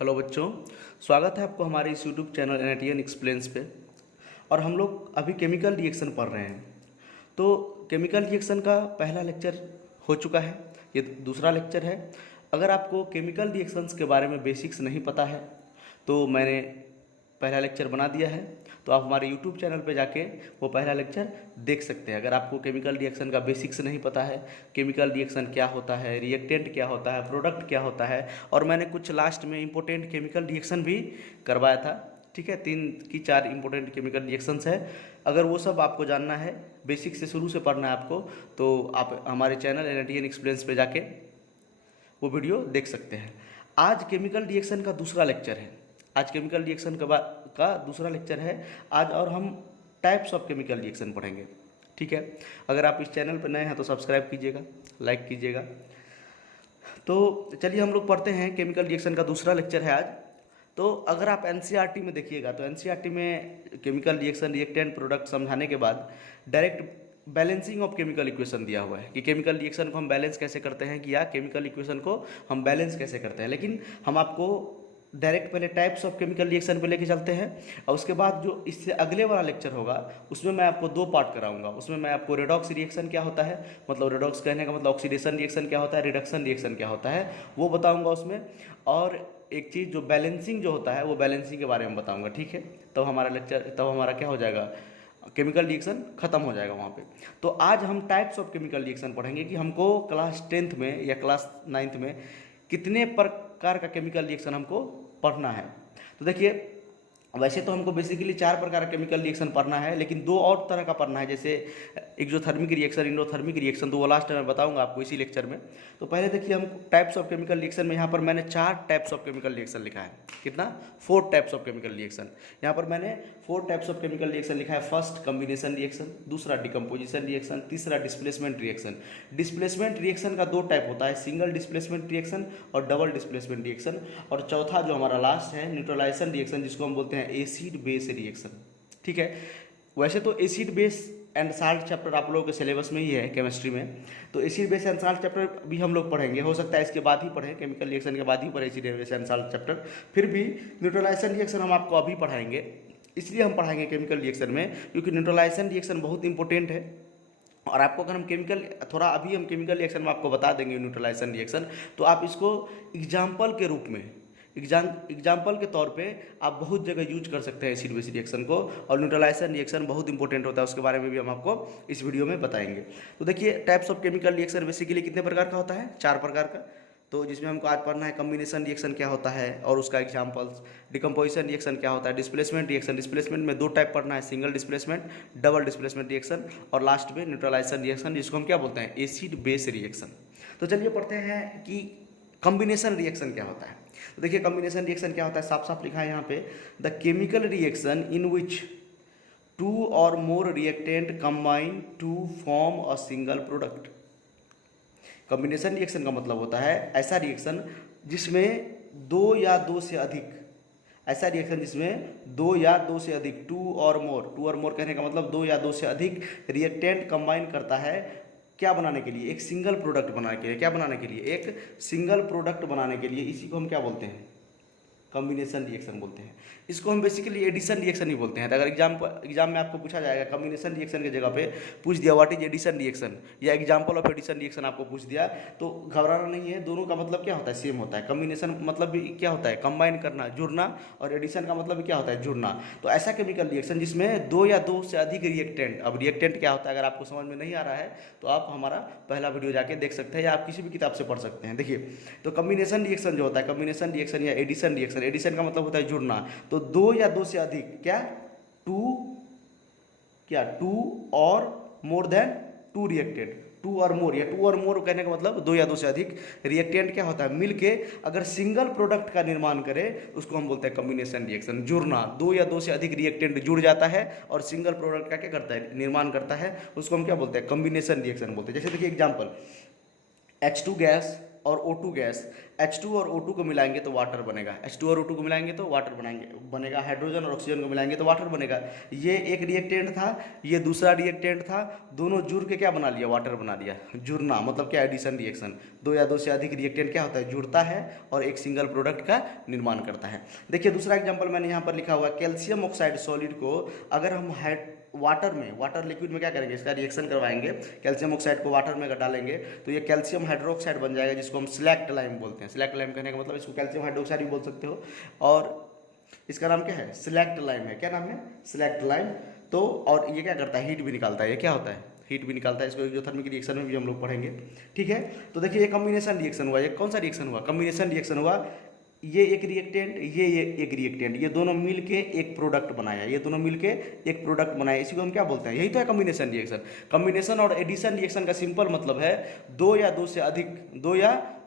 Hello बच्चों, स्वागत है आपको हमारे इस यूट्यूब चैनल एनएटीएन एक्सप्लेन्स पे। और हम लोग अभी केमिकल रिएक्शन पढ़ रहे हैं। तो केमिकल रिएक्शन का पहला लेक्चर हो चुका है, ये दूसरा लेक्चर है। अगर आपको केमिकल रिएक्शंस के बारे में बेसिक्स नहीं पता है तो मैंने पहला लेक्चर बना दिया है, तो आप हमारे यूट्यूब चैनल पे जाके वो पहला लेक्चर देख सकते हैं। अगर आपको केमिकल रिएक्शन का बेसिक्स नहीं पता है, केमिकल रिएक्शन क्या होता है, रिएक्टेंट क्या होता है, प्रोडक्ट क्या होता है, और मैंने कुछ लास्ट में इंपॉर्टेंट केमिकल रिएक्शन भी करवाया था, ठीक है, 3 की 4 इंपॉर्टेंट केमिकल रिएक्शंस है। अगर वो सब आपको जानना है, बेसिक से शुरू से पढ़ना है आपको, तो आप हमारे चैनल एनएटीएन एक्सप्लेन्स पे जाके वो वीडियो देख सकते हैं। आज केमिकल रिएक्शन का दूसरा लेक्चर है। आज केमिकल रिएक्शन का दूसरा लेक्चर है आज, और हम टाइप्स ऑफ केमिकल रिएक्शन पढ़ेंगे, ठीक है। अगर आप इस चैनल पर नए हैं तो सब्सक्राइब कीजिएगा, लाइक कीजिएगा। तो चलिए हम लोग पढ़ते हैं। केमिकल रिएक्शन का दूसरा लेक्चर है आज। तो अगर आप एनसीईआरटी में देखिएगा तो एनसीईआरटी में केमिकल रिएक्शन, रिएक्टेंट, प्रोडक्ट समझाने के बाद direct balancing of chemical equation दिया हुआ है कि केमिकल रिएक्शन को हम बैलेंस कैसे करते हैं, कि या केमिकल इक्वेशन को हम बैलेंस कैसे करते हैं। लेकिन हम आपको डायरेक्ट पहले टाइप्स ऑफ केमिकल रिएक्शन पे लेके चलते हैं, और उसके बाद जो इससे अगले वाला लेक्चर होगा उसमें मैं आपको 2 पार्ट कराऊंगा। उसमें मैं आपको रेडॉक्स रिएक्शन क्या होता है, मतलब रेडॉक्स कहने का मतलब ऑक्सीडेशन रिएक्शन क्या होता है, रिडक्शन रिएक्शन क्या होता है, वो बताऊंगा उसमें। और एक चीज़ जो बैलेंसिंग जो होता है, वो बैलेंसिंग के बारे में बताऊंगा, ठीक है। तब हमारा लेक्चर, तब हमारा क्या हो जाएगा, केमिकल रिएक्शन खत्म हो जाएगा वहाँ पे। तो आज हम टाइप्स ऑफ केमिकल रिएक्शन पढ़ेंगे कि हमको क्लास 10th में या क्लास 9th में कितने प्रकार का केमिकल रिएक्शन हमको पढ़ना है। तो देखिए, वैसे तो हमको बेसिकली 4 प्रकार का केमिकल रिएक्शन पढ़ना है, लेकिन 2 और तरह का पढ़ना है, जैसे एक्सोथर्मिक रिएक्शन, इंडोथर्मिक रिएक्शन। तो वो लास्ट में बताऊंगा आपको इसी लेक्चर में। तो पहले देखिए, हम टाइप्स ऑफ केमिकल रिएक्शन में यहाँ पर मैंने 4 टाइप्स ऑफ केमिकल रिएक्शन लिखा है। कितना? 4 टाइप्स ऑफ केमिकल रिएक्शन। यहाँ पर मैंने 4 टाइप्स ऑफ केमिकल रिएक्शन लिखा है। फर्स्ट कम्बिनेशन रिएक्शन, दूसरा डिकम्पोजिशन रिएक्शन, तीसरा डिस्प्लेसमेंट रिएक्शन। डिस्प्लेसमेंट रिएक्शन का 2 टाइप होता है, सिंगल डिस्प्लेसमेंट रिएक्शन और डबल डिस्प्लेसमेंट रिएक्शन। और चौथा जो हमारा लास्ट है, न्यूट्रलाइजेशन रिएक्शन, जिसको हम बोलते हैं एसिड बेस रिएक्शन, ठीक है। वैसे तो acid base and salt chapter आप लोगों के सिलेबस में ही है केमिस्ट्री में, तो acid base and salt chapter भी हम लोग पढ़ेंगे। हो सकता है इसके बाद ही पढ़ें, केमिकल रिएक्शन के बाद ही पढ़े acid base and salt chapter. फिर भी न्यूट्रलाइजेशन रिएक्शन हम आपको अभी पढ़ाएंगे, इसलिए हम पढ़ाएंगे केमिकल रिएक्शन में, क्योंकि न्यूट्रलाइजेशन रिएक्शन बहुत इंपॉर्टेंट है। और आपको अगर हम केमिकल थोड़ा अभी हम केमिकल रिएक्शन में आपको बता देंगे न्यूट्रलाइजेशन रिएक्शन, तो आप इसको एग्जाम्पल के रूप में, एग्जाम्पल के तौर पे आप बहुत जगह यूज कर सकते हैं एसिड बेस रिएक्शन को। और न्यूट्रलाइजेशन रिएक्शन बहुत इंपॉर्टेंट होता है, उसके बारे में भी हम आपको इस वीडियो में बताएंगे। तो देखिए, types of chemical reaction basically कितने प्रकार का होता है? 4 प्रकार का। तो जिसमें हमको आज पढ़ना है कम्बिनेशन रिएक्शन क्या होता है और उसका एग्जाम्पल्स, डिकम्पोजिशन रिएक्शन क्या होता है, डिस्प्लेसमेंट रिएक्शन, डिस्प्लेसमेंट में 2 टाइप पढ़ना है, single displacement, double displacement reaction, और लास्ट में न्यूट्रलाइजेशन रिएक्शन, जिसको हम क्या बोलते हैं, एसिड बेस रिएक्शन। तो चलिए पढ़ते हैं कि कम्बिनेशन रिएक्शन क्या होता है। तो देखिए, कम्बिनेशन रिएक्शन क्या होता है, साफ साफ लिखा है यहाँ पे, the chemical reaction in which 2 और more reactant combine to form a single product. Combination reaction का मतलब होता है ऐसा रिएक्शन जिसमें 2 या 2 से अधिक, ऐसा रिएक्शन जिसमें 2 या 2 से अधिक, 2 और मोर कहने का मतलब 2 या 2 से अधिक रिएक्टेंट कंबाइन करता है, क्या बनाने के लिए, एक सिंगल प्रोडक्ट बनाने के लिए। क्या बनाने के लिए? एक सिंगल प्रोडक्ट बनाने के लिए। इसी को हम क्या बोलते हैं? कम्बिनेशन रिएक्शन बोलते हैं। इसको हम बेसिकली एडिशन रिएक्शन ही बोलते हैं। तो अगर एग्जाम में आपको पूछा जाएगा कम्बिनेशन रिएक्शन की जगह पे पूछ दिया व्हाट इज एडिशन रिएक्शन, या एग्जाम्पल ऑफ एडिशन रिएक्शन आपको पूछ दिया, तो घबराना नहीं है, दोनों का मतलब क्या होता है, सेम होता है। कम्बिनेशन मतलब भी क्या होता है, कंबाइन करना, जुड़ना, और एडिशन का मतलब भी क्या होता है, जुड़ना। तो ऐसा केमिकल रिएक्शन जिसमें 2 या 2 से अधिक रिएक्टेंट। अब रिएक्टेंट क्या होता है, अगर आपको समझ में नहीं आ रहा है तो आप हमारा पहला वीडियो जाके देख सकते हैं, या आप किसी भी किताब से पढ़ सकते हैं। देखिए, तो कम्बिनेशन रिएक्शन जो होता है, कम्बिनेशन रिएक्शन या एडिशन रिएक्शन, एडिशन का मतलब होता है जुड़ना। तो 2 या 2 से अधिक, क्या 2 और मोर देन 2 रिएक्टेंट, 2 और मोर, या 2 और मोर कहने का मतलब 2 या 2 से अधिक रिएक्टेंट क्या होता है, मिलके अगर सिंगल प्रोडक्ट का निर्माण करे, उसको हम बोलते हैं कम्बिनेशन रिएक्शन। जुड़ना, 2 या 2 से अधिक रिएक्टेंट जुड़ जाता है और सिंगल प्रोडक्ट का क्या करता है, निर्माण करता है, उसको हम क्या बोलते हैं, कम्बिनेशन रिएक्शन बोलते हैं। जैसे देखिए एग्जाम्पल, H2 गैस और O2 गैस H2 और O2 को मिलाएंगे तो वाटर बनेगा, H2 और O2 को मिलाएंगे तो वाटर बनेगा, हाइड्रोजन और ऑक्सीजन को मिलाएंगे तो वाटर बनेगा। ये एक रिएक्टेंट था, ये दूसरा रिएक्टेंट था, दोनों जुड़ के क्या बना लिया, वाटर बना लिया। जुड़ना मतलब क्या, एडिशन रिएक्शन। दो या दो से अधिक रिएक्टेंट क्या होता है, जुड़ता है और एक सिंगल प्रोडक्ट का निर्माण करता है। देखिए दूसरा एग्जाम्पल मैंने यहाँ पर लिखा हुआ है, कैल्शियम ऑक्साइड सॉलिड को अगर हम वाटर लिक्विड में क्या करेंगे, इसका रिएक्शन करवाएंगे, कैल्शियम ऑक्साइड को वाटर में अगर डालेंगे तो ये कैल्शियम हाइड्रोक्साइड बन जाएगा, जिसको हम स्लैक्ट लाइम बोलते हैं। स्लैक्ट लाइम कहने का मतलब इसको कैल्शियम हाइड्रोक्साइड भी बोल सकते हो, और इसका नाम क्या है, स्लैक्ट लाइम है। क्या नाम है, स्लैक्ट लाइम। तो और ये क्या करता है, हीट भी निकालता है। ये क्या होता है, हीट भी निकालता है। इसको एक्सोथर्मिक रिएक्शन में भी हम लोग पढ़ेंगे, ठीक है। तो देखिए ये कॉम्बिनेशन रिएक्शन हुआ, ये कौन सा रिएक्शन हुआ, कॉम्बिनेशन रिएक्शन हुआ। ये एक रिएक्टेंट, ये एक रिएक्टेंट, ये दोनों मिलके एक प्रोडक्ट बनाया, ये दोनों मिलके एक प्रोडक्ट बनाया, इसी को हम क्या बोलते हैं, यही तो है कॉम्बिनेशन रिएक्शन। कॉम्बिनेशन और एडिशन रिएक्शन का सिंपल मतलब है दो या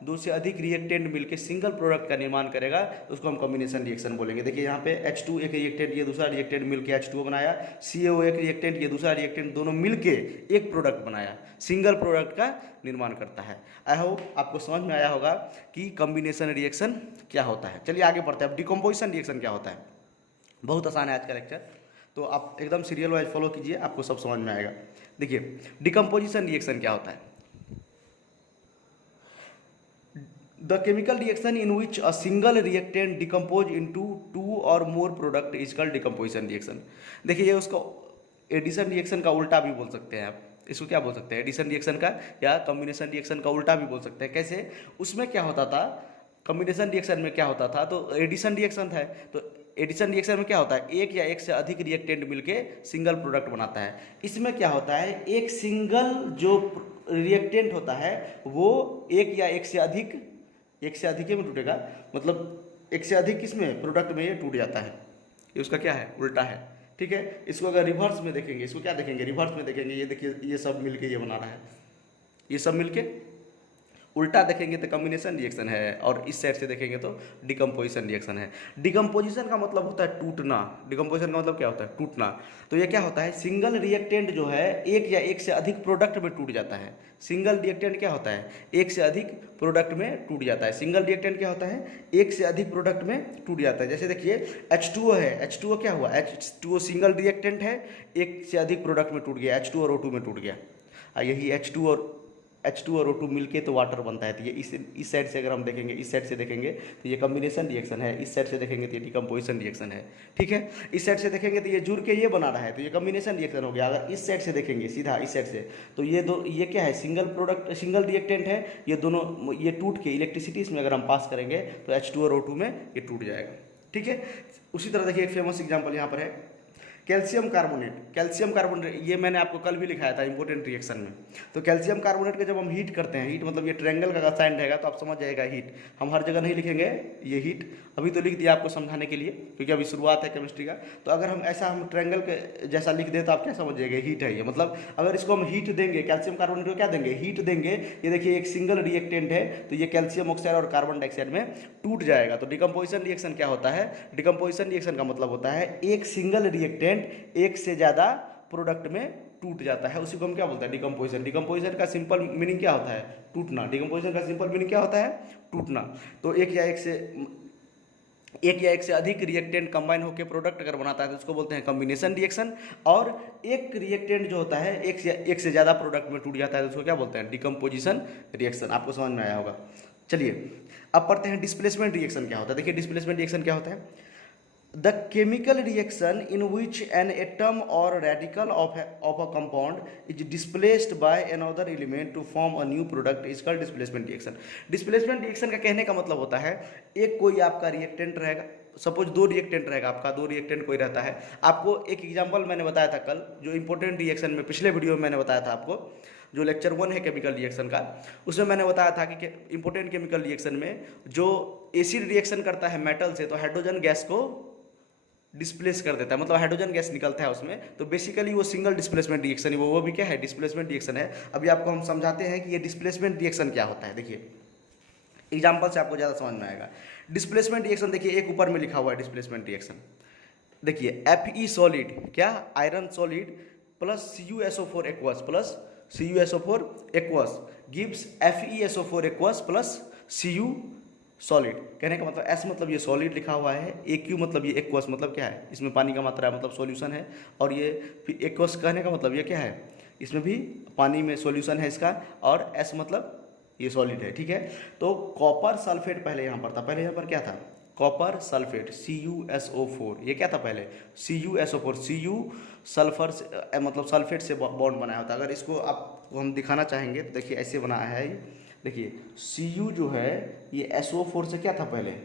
दो से अधिक रिएक्टेंट मिलके सिंगल प्रोडक्ट का निर्माण करेगा, उसको हम कॉम्बिनेशन रिएक्शन बोलेंगे। देखिए यहाँ पे H2 एक रिएक्टेंट, ये दूसरा रिएक्टेंट मिलके H2O बनाया, CaO एक रिएक्टेंट, ये दूसरा रिएक्टेंट, दोनों मिलके एक प्रोडक्ट बनाया, सिंगल प्रोडक्ट का निर्माण करता है। आई होप आपको समझ में आया होगा कि कॉम्बिनेशन रिएक्शन क्या होता है। चलिए आगे बढ़ते हैं। अब डिकम्पोजिशन रिएक्शन क्या होता है, बहुत आसान है आज का लेक्चर, तो आप एकदम सीरियल वाइज फॉलो कीजिए, आपको सब समझ में आएगा। देखिए डिकम्पोजिशन रिएक्शन क्या होता है, the chemical reaction in which a single reactant decompose into two और more product is called decomposition reaction. देखिए ये उसको एडिशन रिएक्शन का उल्टा भी बोल सकते हैं आप, इसको क्या बोल सकते हैं, एडिशन रिएक्शन का या कॉम्बिनेशन रिएक्शन का उल्टा भी बोल सकते हैं। कैसे, उसमें क्या होता था, कॉम्बिनेशन रिएक्शन में क्या होता था, तो एडिशन रिएक्शन था, तो एडिशन रिएक्शन में क्या होता है, एक या एक से अधिक रिएक्टेंट मिलके सिंगल प्रोडक्ट बनाता है। इसमें क्या होता है, एक सिंगल जो रिएक्टेंट होता है वो एक या एक से अधिक में टूटेगा, मतलब एक से अधिक किसमें, प्रोडक्ट में ये टूट जाता है। ये उसका क्या है, उल्टा है, ठीक है। इसको अगर रिवर्स में देखेंगे, इसको क्या देखेंगे, रिवर्स में देखेंगे, ये देखिए ये सब मिलके ये बना रहा है, ये सब मिलके उल्टा देखेंगे तो कॉम्बिनेशन रिएक्शन है, और इस साइड से देखेंगे तो डिकम्पोजिशन रिएक्शन है। डिकम्पोजिशन का मतलब होता है टूटना, डिकम्पोजिशन का मतलब क्या होता है, टूटना। तो ये क्या होता है, सिंगल रिएक्टेंट जो है एक या एक से अधिक प्रोडक्ट में टूट जाता है। सिंगल रिएक्टेंट क्या होता है, एक से अधिक प्रोडक्ट में टूट जाता है। सिंगल रिएक्टेंट क्या होता है, एक से अधिक प्रोडक्ट में टूट जाता है। जैसे देखिए H2O है, H2O क्या हुआ, H2O सिंगल रिएक्टेंट है, एक से अधिक प्रोडक्ट में टूट गया, H2 और O2 में टूट गया। यही H2 और O2 मिलके तो वाटर बनता है। तो ये इस साइड से अगर हम देखेंगे, इस साइड से देखेंगे तो ये कॉम्बिनेशन रिएक्शन है, इस साइड से देखेंगे तो ये डिकम्पोजिशन रिएक्शन है, ठीक है। इस साइड से देखेंगे तो ये जुड़ के ये बना रहा है, तो ये कॉम्बिनेशन रिएक्शन हो गया। अगर इस साइड से देखेंगे, सीधा इस साइड से, तो ये क्या है, सिंगल रिएक्टेंट है, ये दोनों ये टूट के इलेक्ट्रिसिटी इसमें अगर हम पास करेंगे तो H2 और O2 में ये टूट जाएगा, ठीक है। उसी तरह देखिए एक फेमस एग्जाम्पल यहाँ पर है कैल्शियम कार्बोनेट। ये मैंने आपको कल भी लिखाया था इंपॉर्टेंट रिएक्शन में। तो कैल्शियम कार्बोनेट का जब हम हीट करते हैं, हीट मतलब ये ट्रायंगल का साइन रहेगा तो आप समझ जाएगा हीट, हम हर जगह नहीं लिखेंगे ये हीट, अभी तो लिख दिया आपको समझाने के लिए क्योंकि अभी शुरुआत है केमिस्ट्री का। तो अगर हम ऐसा हम ट्रायंगल के जैसा लिख दें तो आप क्या समझ जाएंगे, हीट है ये। मतलब अगर इसको हम हीट देंगे, कैल्शियम कार्बोनेट को क्या देंगे, हीट देंगे, ये देखिए एक सिंगल रिएक्टेंट है तो ये कैल्शियम ऑक्साइड और कार्बन डाइऑक्साइड में टूट जाएगा। तो डिकम्पोजिशन रिएक्शन क्या होता है, डिकम्पोजिशन रिएक्शन का मतलब होता है एक सिंगल रिएक्टेंट एक से ज़्यादा प्रोडक्ट में टूट जाता है, उसी को हम क्या बोलते हैं, डिकम्पोजिशन। डिकम्पोजिशन का सिंपल मीनिंग क्या होता है, टूटना। डिकम्पोजिशन का सिंपल मीनिंग क्या होता है, टूटना। तो एक या एक से अधिक रिएक्टेंट कंबाइन होकर प्रोडक्ट अगर बनाता है तो उसको बोलते हैं कॉम्बिनेशन रिएक्शन। और एक रिएक्टेंट जो होता है एक से ज़्यादा प्रोडक्ट में टूट जाता है तो उसको क्या बोलते हैं, डिकम्पोजिशन रिएक्शन। आपको समझ में आया होगा। चलिए अब पढ़ते हैं डिस्प्लेसमेंट रिएक्शन क्या होता है। देखिए डिस्प्लेसमेंट रिएक्शन क्या होता है, the chemical reaction in which an atom or radical of a compound is displaced by another element to form a new product is called displacement reaction. displacement reaction का कहने का मतलब होता है एक कोई आपका रिएक्टेंट रहेगा, सपोज दो रिएक्टेंट रहेगा आपका, दो रिएक्टेंट कोई रहता है। आपको एक एग्जांपल मैंने बताया था कल, जो इंपॉर्टेंट रिएक्शन में पिछले वीडियो में मैंने बताया था आपको, जो लेक्चर 1 है केमिकल रिएक्शन का, उसमें मैंने बताया था कि इंपॉर्टेंट केमिकल रिएक्शन में जो एसिड रिएक्शन करता है मेटल से तो हाइड्रोजन गैस को डिस्प्लेस कर देता है, मतलब हाइड्रोजन गैस निकलता है उसमें। तो बेसिकली वो सिंगल डिस्प्लेसमेंट रिएक्शन है, वो भी क्या है, डिस्प्लेसमेंट रिएक्शन है। अभी आपको हम समझाते हैं कि ये डिस्प्लेसमेंट रिएक्शन क्या होता है। देखिए एग्जांपल से आपको ज़्यादा समझ में आएगा। डिस्प्लेसमेंट रिएक्शन देखिए एक ऊपर में लिखा हुआ है डिस्प्लेसमेंट रिएक्शन। देखिए Fe सॉलिड, क्या iron solid plus CuSO4 aqueous plus CuSO4 aqueous gives FeSO4 aqueous plus Cu solid. कहने का मतलब एस मतलब ये सॉलिड लिखा हुआ है, ए क्यू मतलब ये एक्वस मतलब क्या है, इसमें पानी का मात्रा है मतलब सॉल्यूशन है, और ये फिर एक्वस कहने का मतलब ये क्या है, इसमें भी पानी में सॉल्यूशन है इसका, और एस मतलब ये सॉलिड है, ठीक है। तो कॉपर सल्फेट पहले यहाँ पर था, पहले यहाँ पर क्या था, कॉपर सल्फेट CuSO4, ये क्या था पहले CuSO4, Cu सल्फर से मतलब सल्फेट से बॉन्ड बनाया होता है। अगर इसको आपको हम दिखाना चाहेंगे तो देखिए ऐसे बनाया है, देखिए Cu जो है ये SO4 से क्या था पहले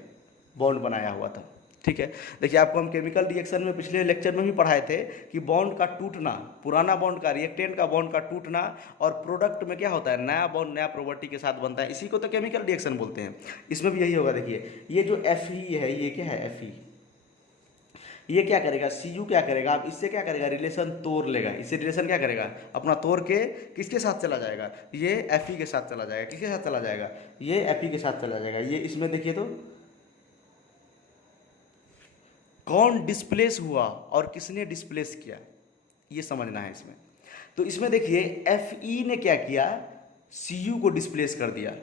बॉन्ड बनाया हुआ था, ठीक है। देखिए आपको हम केमिकल रिएक्शन में पिछले लेक्चर में भी पढ़ाए थे कि बॉन्ड का टूटना, पुराना बॉन्ड का, रिएक्टेंट का बॉन्ड का टूटना, और प्रोडक्ट में क्या होता है, नया बॉन्ड नया प्रॉपर्टी के साथ बनता है, इसी को तो केमिकल रिएक्शन बोलते हैं। इसमें भी यही होगा। देखिए ये जो Fe है, ये क्या है Fe, ये क्या करेगा, Cu क्या करेगा, अब इससे क्या करेगा, रिलेशन तोड़ लेगा, इससे रिलेशन क्या करेगा अपना तोड़ के किसके साथ चला जाएगा, ये Fe के साथ चला जाएगा, किसके साथ चला जाएगा, ये Fe के साथ चला जाएगा। ये इसमें देखिए तो कौन डिस्प्लेस हुआ और किसने डिस्प्लेस किया, ये समझना है इसमें। तो इसमें देखिए Fe ने क्या किया, Cu को डिस्प्लेस कर दिया,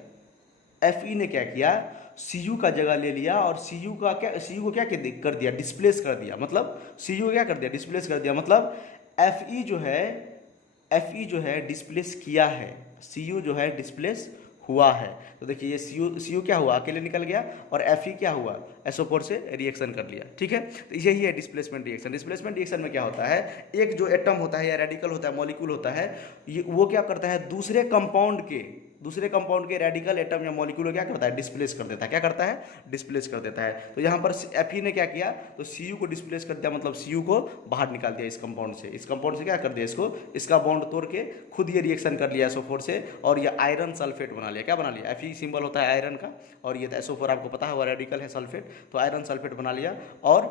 Fe ने क्या किया, Cu का जगह ले लिया, और Cu को क्या कर दिया, डिस्प्लेस कर दिया, मतलब Cu को क्या कर दिया, डिस्प्लेस कर दिया, मतलब Fe जो है डिस्प्लेस किया है, Cu जो है डिस्प्लेस हुआ है। तो देखिए ये Cu क्या हुआ, अकेले निकल गया, और Fe क्या हुआ, SO4 से रिएक्शन कर लिया, ठीक है। तो यही है डिस्प्लेसमेंट रिएक्शन। डिस्प्लेसमेंट रिएक्शन में क्या होता है, एक जो एटम होता है या रेडिकल होता है, मॉलिक्यूल होता है, वो क्या करता है, दूसरे कंपाउंड के रेडिकल एटम या मॉलिक्यूल क्या करता है, डिस्प्लेस कर देता है, क्या करता है, डिस्प्लेस कर देता है। तो यहाँ पर Fe ने क्या किया, तो Cu को डिस्प्लेस कर दिया, मतलब Cu को बाहर निकाल दिया इस कंपाउंड से क्या कर दिया, इसका बॉन्ड तोड़ के खुद ये रिएक्शन कर लिया SO4 से, और ये आयरन सल्फेट बना लिया, क्या बना लिया, Fe सिंबल होता है आयरन का, और ये SO4 आपको पता है वो रेडिकल है सल्फेट, तो आयरन सल्फेट बना लिया और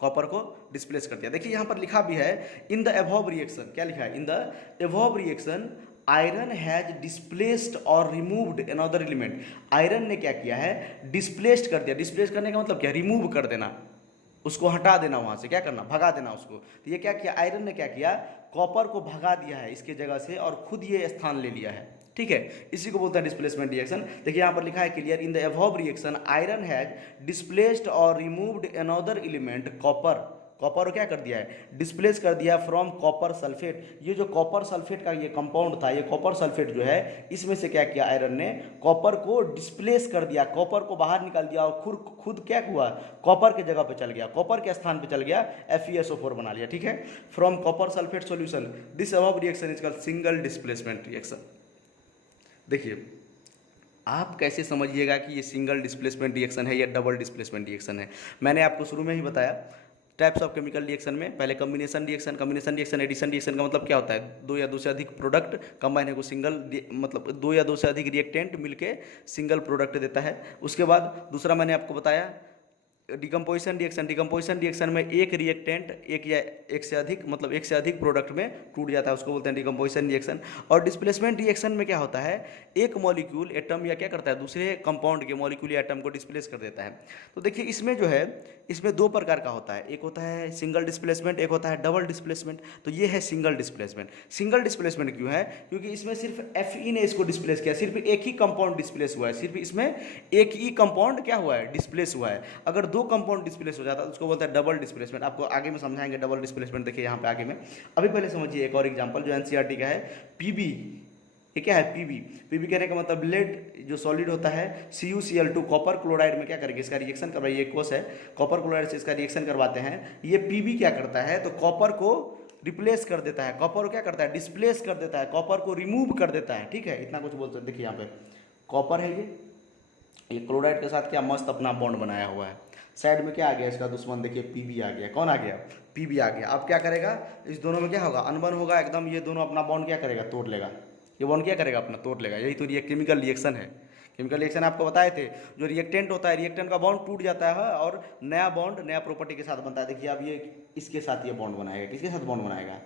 कॉपर को डिस्प्लेस कर दिया। देखिए यहाँ पर लिखा भी है इन द एबव रिएक्शन, क्या लिखा है, in the above reaction iron has displaced और रिमूव्ड अनदर एलिमेंट। आयरन ने क्या किया है, डिस्प्लेस्ड कर दिया। डिस्प्लेस करने का मतलब क्या, रिमूव कर देना, उसको हटा देना, वहां से क्या करना, भगा देना उसको। तो ये क्या किया, आयरन ने क्या किया, कॉपर को भगा दिया है इसके जगह से, और खुद ये स्थान ले लिया है, ठीक है। इसी को बोलते हैं डिस्प्लेसमेंट रिएक्शन। देखिए यहाँ पर लिखा है clear, in the above reaction iron has displaced और रिमूव्ड अनदर एलिमेंट कॉपर को क्या कर दिया है, डिस्प्लेस कर दिया फ्रॉम कॉपर सल्फेट। ये जो कॉपर सल्फेट का ये कंपाउंड था, ये कॉपर सल्फेट जो है, इसमें से क्या किया आयरन ने, कॉपर को डिस्प्लेस कर दिया, कॉपर को बाहर निकाल दिया, और खुद क्या हुआ, कॉपर के जगह पे चल गया, कॉपर के स्थान पे चल गया, FeSO4 बना लिया, ठीक है। From copper sulphate solution this above reaction is called single displacement reaction. देखिए आप कैसे समझिएगा कि ये सिंगल डिस्प्लेसमेंट रिएक्शन है या डबल डिस्प्लेसमेंट रिएक्शन है। मैंने आपको शुरू में ही बताया टाइप्स ऑफ केमिकल रिएक्शन में, पहले कॉम्बिनेशन रिएक्शन, एडिशन रिएक्शन का मतलब क्या होता है, दो या दो से अधिक प्रोडक्ट कंबाइन है को सिंगल, मतलब दो या दो से अधिक रिएक्टेंट मिलके सिंगल प्रोडक्ट देता है। उसके बाद दूसरा मैंने आपको बताया डिकम्पोजिशन रिएक्शन में एक रिएक्टेंट एक या एक से अधिक, मतलब एक से अधिक प्रोडक्ट में टूट जाता है, उसको बोलते हैं डिकम्पोजिशन रिएक्शन। और डिस्प्लेसमेंट रिएक्शन में क्या होता है, एक मॉलिक्यूल एटम या क्या करता है, दूसरे कंपाउंड के मॉलिक्यूल या एटम को डिस्प्लेस कर देता है। तो देखिए इसमें जो है, इसमें दो प्रकार का होता है, एक होता है सिंगल डिस्प्लेसमेंट, एक होता है डबल डिस्प्लेसमेंट। तो ये है सिंगल डिस्प्लेसमेंट। सिंगल डिस्प्लेसमेंट क्यों है, क्योंकि इसमें सिर्फ Fe ने इसको डिस्प्लेस किया, सिर्फ एक ही कंपाउंड डिस्प्लेस हुआ है, सिर्फ इसमें एक ही कंपाउंड क्या हुआ है, डिस्प्लेस हुआ है। अगर दो कंपाउंड डिस्प्लेस हो जाता है तो उसको बोलते हैं डबल डिस्प्लेसमेंट। आपको आगे में समझाएंगे डबल डिस्प्लेसमेंट, देखिए यहाँ पे आगे में। अभी पहले समझिए एक और एग्जांपल जो एनसीईआरटी का है, पीबी। ये क्या है, पीबी कहने का मतलब लेड जो सॉलिड होता है CuCl2 कॉपर क्लोराइड में क्या करेंगे, इसका रिएक्शन करवाइए, ये कोस है, कॉपर क्लोराइड से इसका रिएक्शन करवाते हैं। ये पीबी क्या करता है, तो कॉपर को रिप्लेस कर देता है, कॉपर को क्या करता है, डिस्प्लेस कर देता है, कॉपर को रिमूव कर देता है, ठीक है। इतना कुछ बोलते हैं। देखिए यहाँ पे कॉपर है, ये क्लोराइड के साथ क्या मस्त अपना बॉन्ड बनाया हुआ है। साइड में क्या आ गया इसका दुश्मन, देखिए पीबी आ गया। कौन आ गया, पीबी आ गया। अब क्या करेगा, इस दोनों में क्या होगा, अनबन होगा एकदम, ये दोनों अपना बॉन्ड क्या करेगा, तोड़ लेगा। ये बॉन्ड क्या करेगा, अपना तोड़ लेगा। यही तो ये केमिकल रिएक्शन है। केमिकल रिएक्शन आपको बताए थे, जो रिएक्टेंट होता है, रिएक्टेंट का बॉन्ड टूट जाता है और नया बॉन्ड नया प्रॉपर्टी के साथ बनता है। देखिए अब ये इसके साथ ये बॉन्ड बनाएगा, किसके साथ बॉन्ड बनाएगा,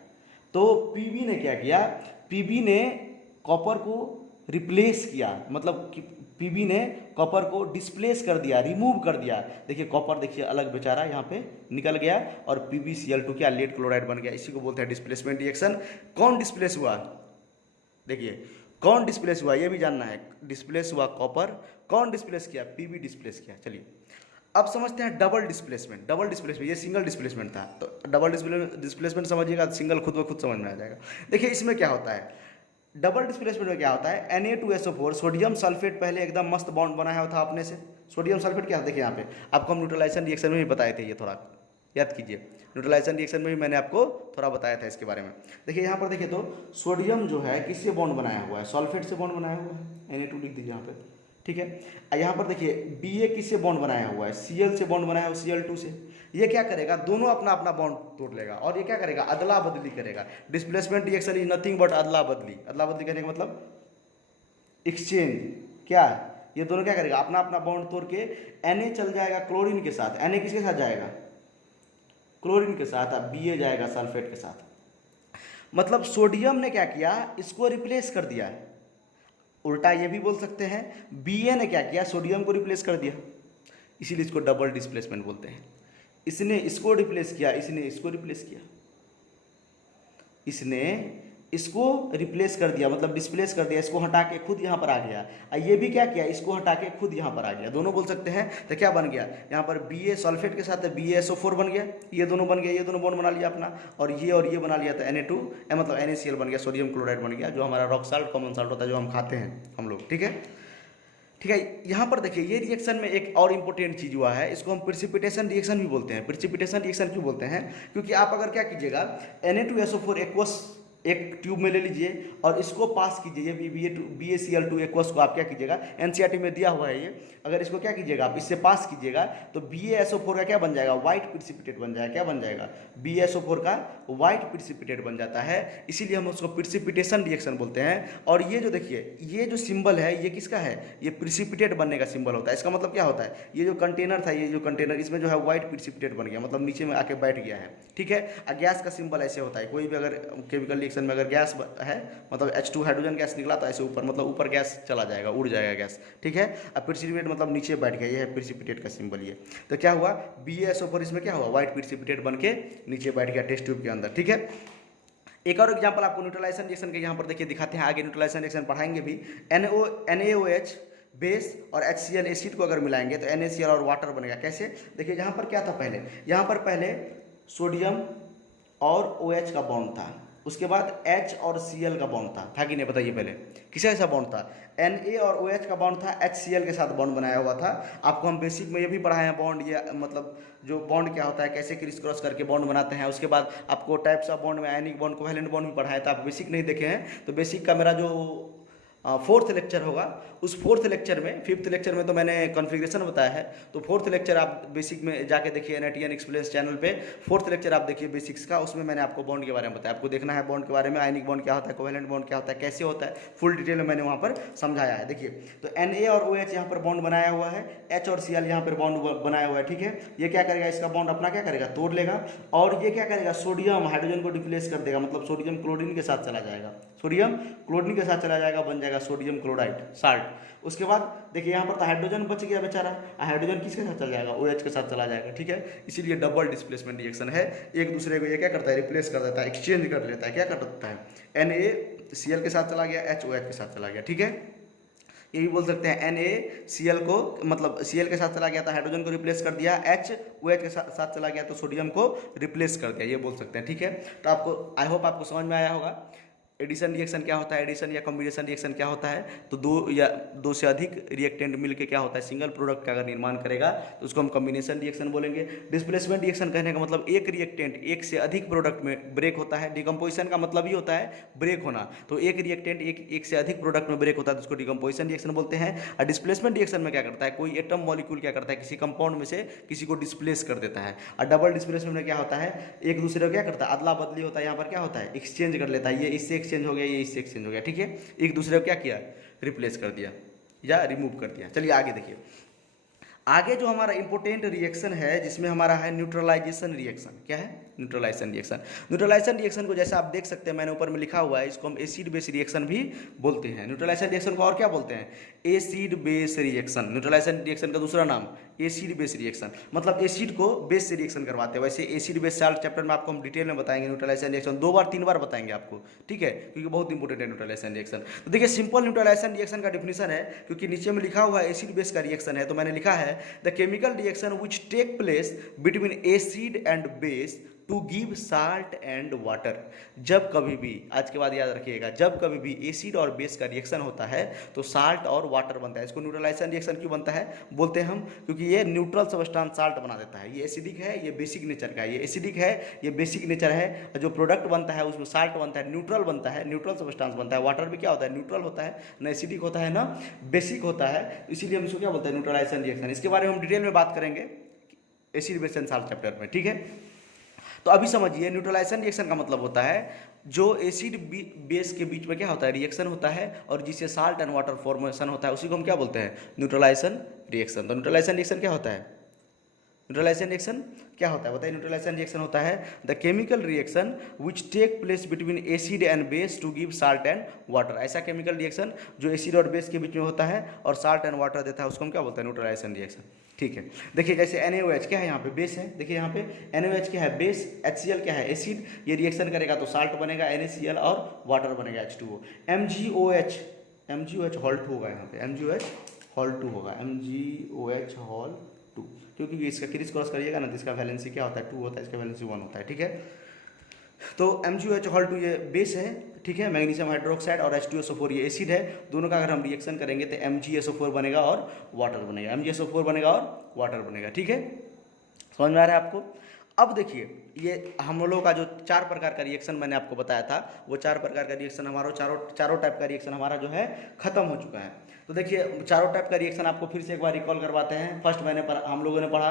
तो पीबी ने क्या किया, पीबी ने कॉपर को रिप्लेस किया, मतलब पीबी ने कॉपर को डिस्प्लेस कर दिया, रिमूव कर दिया। देखिए कॉपर देखिए अलग बेचारा यहाँ पे निकल गया, और PbCl2 क्या लेड क्लोराइड बन गया। इसी को बोलते हैं डिस्प्लेसमेंट रिएक्शन। कौन डिस्प्लेस हुआ, देखिए कौन डिस्प्लेस हुआ ये भी जानना है। डिस्प्लेस हुआ कॉपर, कौन डिस्प्लेस किया, पीवी डिस्प्लेस किया। चलिए अब समझते हैं डबल डिस्प्लेसमेंट। डबल डिस्प्लेसमेंट, ये सिंगल डिस्प्लेसमेंट था, तो डबल डिस्प्लेसमेंट समझिएगा, सिंगल खुद ब खुद समझ में आ जाएगा। देखिए इसमें क्या होता है, डबल डिस्प्लेसमेंट में क्या होता है, Na2SO4 सोडियम सल्फेट पहले एकदम मस्त बॉन्ड बनाया हुआ था अपने से। सोडियम सल्फेट क्या था, देखिए यहाँ पे आपको हम न्यूट्रलाइजेशन रिएक्शन में भी बताए थे, ये थोड़ा याद कीजिए, न्यूट्रलाइजेशन रिएक्शन में भी मैंने आपको थोड़ा बताया था इसके बारे में। देखिए यहाँ पर देखिए तो सोडियम जो है किससे बॉन्ड बनाया हुआ है, सल्फेट से बॉन्ड बनाया हुआ है, Na2 लिख दीजिए यहाँ पे, ठीक है। यहाँ पर देखिए Ba किससे बॉन्ड बनाया हुआ है, Cl से बॉन्ड बनाया हुआ है, Cl2 से। ये क्या करेगा, दोनों अपना अपना बॉन्ड तोड़ लेगा और ये क्या करेगा, अदला बदली करेगा। Displacement reaction is nothing but अदला बदली। अदला बदली करने का मतलब एक्सचेंज, क्या ये दोनों क्या करेगा, अपना अपना बॉन्ड तोड़ के Na चल जाएगा क्लोरीन के साथ। Na किसके साथ जाएगा, क्लोरीन के साथ, अब Ba जाएगा सल्फेट के साथ। मतलब सोडियम ने क्या किया, इसको रिप्लेस कर दिया। उल्टा ये भी बोल सकते हैं Ba ने क्या किया, सोडियम को रिप्लेस कर दिया, इसीलिए इसको डबल डिस्प्लेसमेंट बोलते हैं। इसने इसको रिप्लेस किया, इसने इसको रिप्लेस किया, इसने इसको रिप्लेस कर दिया, मतलब डिस्प्लेस कर दिया, इसको हटा के खुद यहाँ पर आ गया। ये भी क्या किया, इसको हटा के खुद यहाँ पर आ गया, दोनों बोल सकते हैं। तो क्या बन गया यहाँ पर, Ba सल्फेट के साथ BaSO4 बन गया, ये दोनों बन गया, ये दोनों बॉन्ड बना लिया अपना, और ये बना लिया था Na2, मतलब NaCl बन गया, सोडियम क्लोराइड बन गया, जो हमारा रॉक साल्ट कॉमन साल्ट होता है, जो हम खाते हैं हम लोग, ठीक है। ठीक है, यहाँ पर देखिए ये रिएक्शन में एक और इम्पोर्टेंट चीज़ हुआ है, इसको हम प्रिसिपिटेशन रिएक्शन भी बोलते हैं। प्रिसिपिटेशन रिएक्शन क्यों बोलते हैं, क्योंकि आप अगर क्या कीजिएगा, Na2SO4 एक्वस एक ट्यूब में ले लीजिए और इसको पास कीजिए, BaCl2 एक्वस को आप क्या कीजिएगा, NCERT में दिया हुआ है ये, अगर इसको क्या कीजिएगा, आप इससे पास कीजिएगा तो BaSO4 का क्या बन जाएगा, व्हाइट प्रिसिपिटेट बन जाएगा। क्या बन जाएगा, BaSO4 का व्हाइट प्रिसिपिटेट बन जाता है, इसीलिए हम उसको प्रिसिपिटेशन रिएक्शन बोलते हैं। और ये जो देखिए ये जो सिंबल है ये किसका है, ये प्रिसिपिटेट बनने का सिंबल होता है। इसका मतलब क्या होता है, ये जो कंटेनर था, ये जो कंटेनर इसमें जो है व्हाइट प्रिसिपिटेट बन गया, मतलब नीचे में आके बैठ गया है, ठीक है। गैस का सिंबल ऐसे होता है, कोई भी अगर केमिकल रिएक्शन में अगर गैस है, मतलब H2 हाइड्रोजन गैस निकला तो ऐसे ऊपर, मतलब ऊपर गैस चला जाएगा, उड़ जाएगा गैस, ठीक है। अब प्रिसिपिटेट मतलब नीचे बैठ गया, ये है प्रिसिपिटेट का सिंबल ये। तो क्या हुआ, BaSO4 इसमें क्या हुआ, व्हाइट प्रिसिपिटेट बन के नीचे बैठ गया टेस्ट ट्यूब के अंदर, ठीक है। एक और एग्जांपल आपको न्यूट्रलाइजेशन रिएक्शन के यहाँ पर देखिए दिखाते हैं, आगे न्यूट्रलाइजेशन रिएक्शन पढ़ाएंगे भी। NaOH बेस और HCl एसिड को अगर मिलाएंगे तो NaCl और वाटर बनेगा। कैसे, देखिए यहाँ पर क्या था पहले, यहाँ पर पहले सोडियम और OH का बॉन्ड था, उसके बाद H और Cl का बॉन्ड था कि नहीं, बताइए पहले किसका ऐसा बॉन्ड था, Na और OH का बॉन्ड था, HCl के साथ बॉन्ड बनाया हुआ था। आपको हम बेसिक में ये भी पढ़ाए हैं बॉन्ड, ये मतलब जो बॉन्ड क्या होता है, कैसे क्रिस क्रॉस करके बॉन्ड बनाते हैं। उसके बाद आपको टाइप्स ऑफ बॉन्ड में आयनिक बॉन्ड, कोवैलेंट बॉन्ड भी पढ़ाया था, आप बेसिक नहीं देखे हैं तो बेसिक का मेरा जो फोर्थ लेक्चर होगा, उस फोर्थ लेक्चर में, फिफ्थ लेक्चर में तो मैंने कॉन्फ़िगरेशन बताया है, तो फोर्थ लेक्चर आप बेसिक में जाके देखिए NITN एक्सप्लेन्स चैनल पे, फोर्थ लेक्चर आप देखिए बेसिक्स का, उसमें मैंने आपको बॉन्ड के बारे में बताया। आपको देखना है बॉन्ड के बारे में, आयनिक बॉन्ड क्या होता है, कोवैलेंट बॉन्ड क्या होता है, कैसे होता है, फुल डिटेल में मैंने वहाँ पर समझाया है। देखिए तो Na और OH यहाँ पर बॉन्ड बनाया हुआ है, H और Cl यहाँ पर बॉन्ड बनाया हुआ है, ठीक है। ये क्या करेगा, इसका बॉन्ड अपना क्या करेगा, तोड़ लेगा, और ये क्या करेगा, सोडियम हाइड्रोजन को रिप्लेस कर देगा, मतलब सोडियम क्लोरीन के साथ चला जाएगा, सोडियम क्लोरीन के साथ चला जाएगा, बन जाएगा सोडियम क्लोराइड साल्ट। उसके बाद देखिए यहाँ पर तो हाइड्रोजन बच गया बेचारा, हाइड्रोजन किसके साथ चला जाएगा, OH के साथ चला जाएगा, ठीक है। इसीलिए डबल डिस्प्लेसमेंट रिएक्शन है, एक दूसरे को ये क्या करता है, रिप्लेस कर देता है, एक्सचेंज कर लेता है। क्या कर देता है, NaCl के साथ चला गया, HOH के साथ चला गया, ठीक है। ये भी बोल सकते हैं NaCl को, मतलब Cl के साथ चला गया था, हाइड्रोजन को रिप्लेस कर दिया, HOH के साथ चला गया तो सोडियम को रिप्लेस कर दिया, ये बोल सकते हैं, ठीक है। तो आपको आई होप आपको समझ में आया होगा एडिशन रिएक्शन क्या होता है, एडिशन या कॉम्बिनेशन रिएक्शन क्या होता है। तो दो से अधिक रिएक्टेंट मिलके क्या होता है, सिंगल प्रोडक्ट का अगर निर्माण करेगा तो उसको हम कॉम्बिनेशन रिएक्शन बोलेंगे। डिस्प्लेसमेंट रिएक्शन कहने का मतलब एक रिएक्टेंट एक से अधिक प्रोडक्ट में ब्रेक होता है। डिकम्पोजिशन का मतलब ही होता है ब्रेक होना, तो एक रिएक्टेंट एक से अधिक प्रोडक्ट में ब्रेक होता है तो उसको डिकम्पोजिशन रिएक्शन बोलते हैं। और डिस्प्लेसमेंट रिएक्शन में क्या करता है, कोई एटम मॉलिक्यूल क्या करता है, किसी कंपाउंड में से किसी को डिस्प्लेस कर देता है। और डबल डिस्प्लेसमेंट में क्या होता है, एक दूसरे को क्या करता है, अदला बदली होता है। यहाँ पर क्या होता है, एक्सचेंज कर लेता है, ये इससे एक्सचेंज हो गया, ये इससे एक्सचेंज हो गया, ठीक है। एक दूसरे को क्या किया, रिप्लेस कर दिया या रिमूव कर दिया। चलिए आगे देखिए, आगे जो हमारा इंपॉर्टेंट रिएक्शन है जिसमें हमारा है न्यूट्रलाइजेशन रिएक्शन। क्या है? Neutralisation reaction. न्यूट्रलाइजेशन रिएक्शन को जैसा आप देख सकते हैं, मैंने ऊपर में लिखा हुआ है, इसको हम एसिड बेस रिएक्शन भी बोलते हैं। न्यूट्रलाइजेशन रिएक्शन को और क्या बोलते हैं? Acid base reaction. Neutralisation reaction का दूसरा नाम एसिड बेस रिएक्शन, मतलब एसिड को बेस से रिएक्शन करवाते हैं। वैसे एसिड बेस साल्ट चैप्टर में आपको हम डिटेल में बताएंगे न्यूट्रलाइजेशन रिएक्शन, 2 बार 3 बार बताएंगे आपको, ठीक है, क्योंकि बहुत इंपॉर्टेंट है न्यूट्रलाइजेशन रिएक्शन। तो देखिए सिंपल न्यूट्रलाइजेशन रिएक्शन का डिफिनीशन है, क्योंकि नीचे में लिखा हुआ है एसिड बेस का रिएक्शन है, तो मैंने लिखा है the chemical reaction which take place between acid and base to give salt and water. जब कभी भी, आज के बाद याद रखिएगा, जब कभी भी एसिड और बेस का रिएक्शन होता है तो साल्ट और वाटर बनता है। इसको न्यूट्रलाइजेशन रिएक्शन क्यों बनता है बोलते हैं हम? क्योंकि ये न्यूट्रल सब्सटेंस साल्ट बना देता है। ये एसिडिक है, ये बेसिक नेचर का है, ये एसिडिक है, ये बेसिक नेचर है। जो प्रोडक्ट बनता है उसमें साल्ट बनता है, न्यूट्रल बनता है, न्यूट्रल सब्सटेंस बनता है। वाटर भी क्या होता है? न्यूट्रल होता है, ना एसिडिक होता है ना बेसिक होता है, इसीलिए हम इसको क्या बोलते हैं? Neutralisation reaction. इसके बारे में हम डिटेल में बात करेंगे acid base and salt chapter में, ठीक है। तो अभी समझिए न्यूट्रलाइजेशन रिएक्शन का मतलब होता है जो एसिड बेस के बीच में क्या होता है? रिएक्शन होता है, और जिससे साल्ट एंड वाटर फॉर्मेशन होता है, उसी को हम क्या बोलते हैं? Neutralisation reaction. तो न्यूट्रलाइजेशन रिएक्शन क्या होता है? न्यूट्रलाइजेशन रिएक्शन क्या होता है बताइए? न्यूट्रलाइजेशन रिएक्शन होता है the chemical reaction which take place between acid and base to give salt and water. ऐसा केमिकल रिएक्शन जो एसिड और बेस के बीच में होता है और साल्ट एंड वाटर देता है, उसको हम क्या बोलते हैं? न्यूट्रलाइजेशन रिएक्शन, ठीक है। देखिए जैसे NaOH क्या है? यहाँ पे बेस है, देखिए यहाँ पे NaOH क्या है? बेस। HCl क्या है? एसिड। ये रिएक्शन करेगा तो साल्ट बनेगा NaCl और वाटर बनेगा H2O। MgOH हॉल 2 होगा, यहाँ पे MgOH हॉल 2 होगा, MgOH हॉल 2, क्योंकि इसका क्रिस क्रॉस करिएगा ना तो इसका वैलेंसी क्या होता है? 2 होता है, इसका वैलेंसी 1 होता है, ठीक है। तो MgOH हॉल 2 ये बेस है, ठीक है। मैग्नीशियम हाइड्रोक्साइड और H2SO4 ये एसिड है। दोनों का अगर हम रिएक्शन करेंगे तो MgSO4 बनेगा और वाटर बनेगा, MgSO4 बनेगा और वाटर बनेगा, ठीक है। समझ में आ रहा है आपको? अब देखिए ये हम लोगों का जो 4 प्रकार का रिएक्शन मैंने आपको बताया था, वो 4 प्रकार का रिएक्शन हमारा चारों टाइप का रिएक्शन हमारा जो है खत्म हो चुका है। तो देखिए चारों टाइप का रिएक्शन आपको फिर से एक बार रिकॉल करवाते हैं। फर्स्ट हम लोगों ने पढ़ा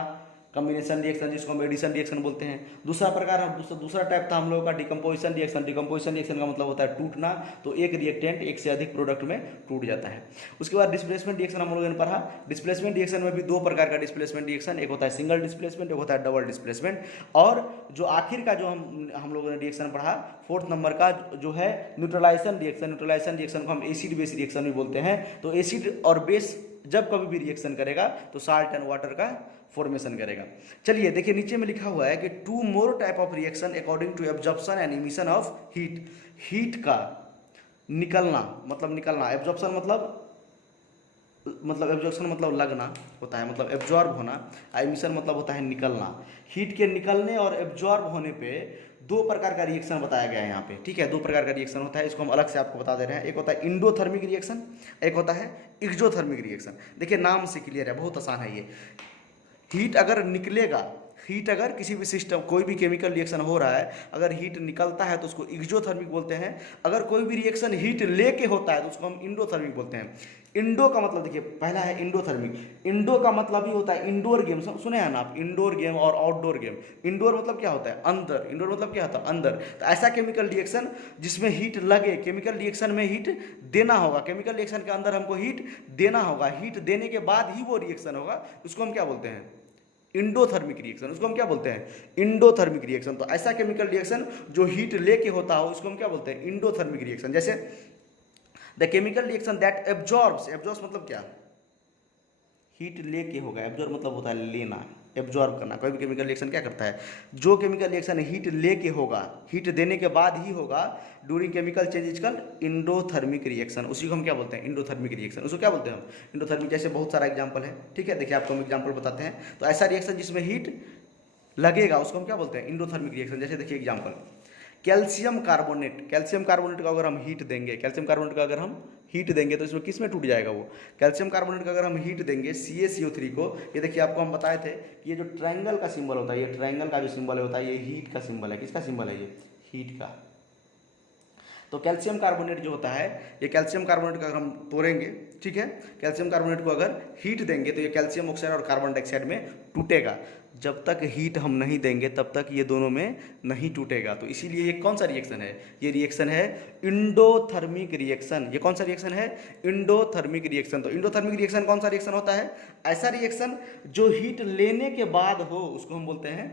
कम्बिनेशन रिएक्शन, जिसको हम एडिशन रिएक्शन बोलते हैं। दूसरा प्रकार दूसरा टाइप था हम लोगों का डिकम्पोजिशन रिएक्शन। डिकम्पोजिशन रिएक्शन का मतलब होता है टूटना, तो एक रिएक्टेंट एक से अधिक प्रोडक्ट में टूट जाता है। उसके बाद डिस्प्लेसमेंट रिएक्शन हम लोगों ने पढ़ा। डिस्प्लेसमेंट रिएक्शन में भी 2 प्रकार का डिस्प्लेसमेंट रिएक्शन, एक होता है सिंगल डिस्प्लेसमेंट, एक होता है डबल डिस्प्लेसमेंट। और जो आखिर का जो हम लोगों ने रिएक्शन पढ़ा 4th नंबर का जो है न्यूट्रलाइजेशन रिएक्शन। न्यूट्रलाइजेशन रिएक्शन को हम एसिड बेस रिएक्शन भी बोलते हैं। तो एसिड और बेस जब कभी भी रिएक्शन करेगा तो साल्ट एंड वाटर का फॉर्मेशन करेगा। चलिए देखिए नीचे में लिखा हुआ है कि 2 more type of reaction according to absorption and emission of heat. Heat का निकलना मतलब निकलना, एब्जॉर्प्शन मतलब एब्जॉर्प्शन मतलब लगना होता है, मतलब एब्जॉर्ब होना। इमिशन मतलब होता है निकलना। हीट के निकलने और एब्जॉर्ब होने पे 2 प्रकार का रिएक्शन बताया गया है यहाँ पे, ठीक है। 2 प्रकार का रिएक्शन होता है, इसको हम अलग से आपको बता दे रहे हैं। एक होता है इंडोथर्मिक रिएक्शन, एक होता है एक्सोथर्मिक रिएक्शन। देखिए नाम से क्लियर है, बहुत आसान है ये। हीट अगर निकलेगा, हीट अगर किसी भी सिस्टम कोई भी केमिकल रिएक्शन हो रहा है, अगर हीट निकलता है तो उसको एक्सोथर्मिक बोलते हैं। अगर कोई भी रिएक्शन हीट लेके होता है तो उसको हम इंडोथर्मिक बोलते हैं। इंडो का मतलब देखिए पहला है इंडोथर्मिक। इंडो का मतलब ही होता है इंडोर गेम, सुने हैं ना आप? इंडोर गेम और आउटडोर गेम। इंडोर मतलब क्या होता है? अंदर। इंडोर मतलब क्या होता है? अंदर। तो ऐसा केमिकल रिएक्शन जिसमें हीट लगे, केमिकल रिएक्शन में हीट देना होगा, केमिकल रिएक्शन के अंदर हमको हीट देना होगा, हीट देने के बाद ही वो रिएक्शन होगा, उसको हम क्या बोलते हैं? Endothermic reaction. उसको हम क्या बोलते हैं? Endothermic reaction. तो ऐसा केमिकल रिएक्शन जो हीट लेके होता हो उसको हम क्या बोलते हैं? Endothermic reaction. जैसे the chemical reaction that absorbs, absorbs मतलब क्या? हीट लेके होगा। एब्जॉर्ब मतलब होता है लेना, एब्जॉर्ब करना। कोई भी केमिकल रिएक्शन क्या करता है? जो केमिकल रिएक्शन हीट लेके होगा, हीट देने के बाद ही होगा, during chemical change is called endothermic reaction. उसी को हम क्या बोलते हैं? Endothermic reaction. उसको क्या बोलते हैं हम? इंडोथर्मिक। जैसे बहुत सारा एग्जाम्पल है, ठीक है। देखिए आपको हम एग्जाम्पल बताते हैं। तो ऐसा रिएक्शन जिसमें हीट लगेगा उसको हम क्या बोलते हैं? Endothermic reaction. जैसे देखिए example, calcium carbonate. Calcium carbonate का अगर हम हीट देंगे, कैल्शियम कार्बोनेट का अगर हम हीट देंगे तो इसमें किस में टूट जाएगा वो? कैल्शियम कार्बोनेट का अगर हम हीट देंगे CaCO3 को, ये देखिए आपको हम बताए थे कि ये जो ट्रायंगल का सिंबल होता है, ये ट्रायंगल का जो सिंबल होता है ये हीट का सिंबल है। किसका सिंबल है? ये हीट का। तो कैल्शियम कार्बोनेट जो होता है, ये कैल्शियम कार्बोनेट का अगर हम तोड़ेंगे, ठीक है, कैल्शियम कार्बोनेट को अगर हीट देंगे तो ये कैल्शियम ऑक्साइड और कार्बन डाइऑक्साइड में टूटेगा। जब तक हीट हम नहीं देंगे तब तक ये दोनों में नहीं टूटेगा। तो इसीलिए ये कौन सा रिएक्शन है? ये रिएक्शन है इंडोथर्मिक रिएक्शन। ये कौन सा रिएक्शन है? Endothermic reaction. तो इंडोथर्मिक रिएक्शन कौन सा रिएक्शन होता है? ऐसा रिएक्शन जो हीट लेने के बाद हो उसको हम बोलते हैं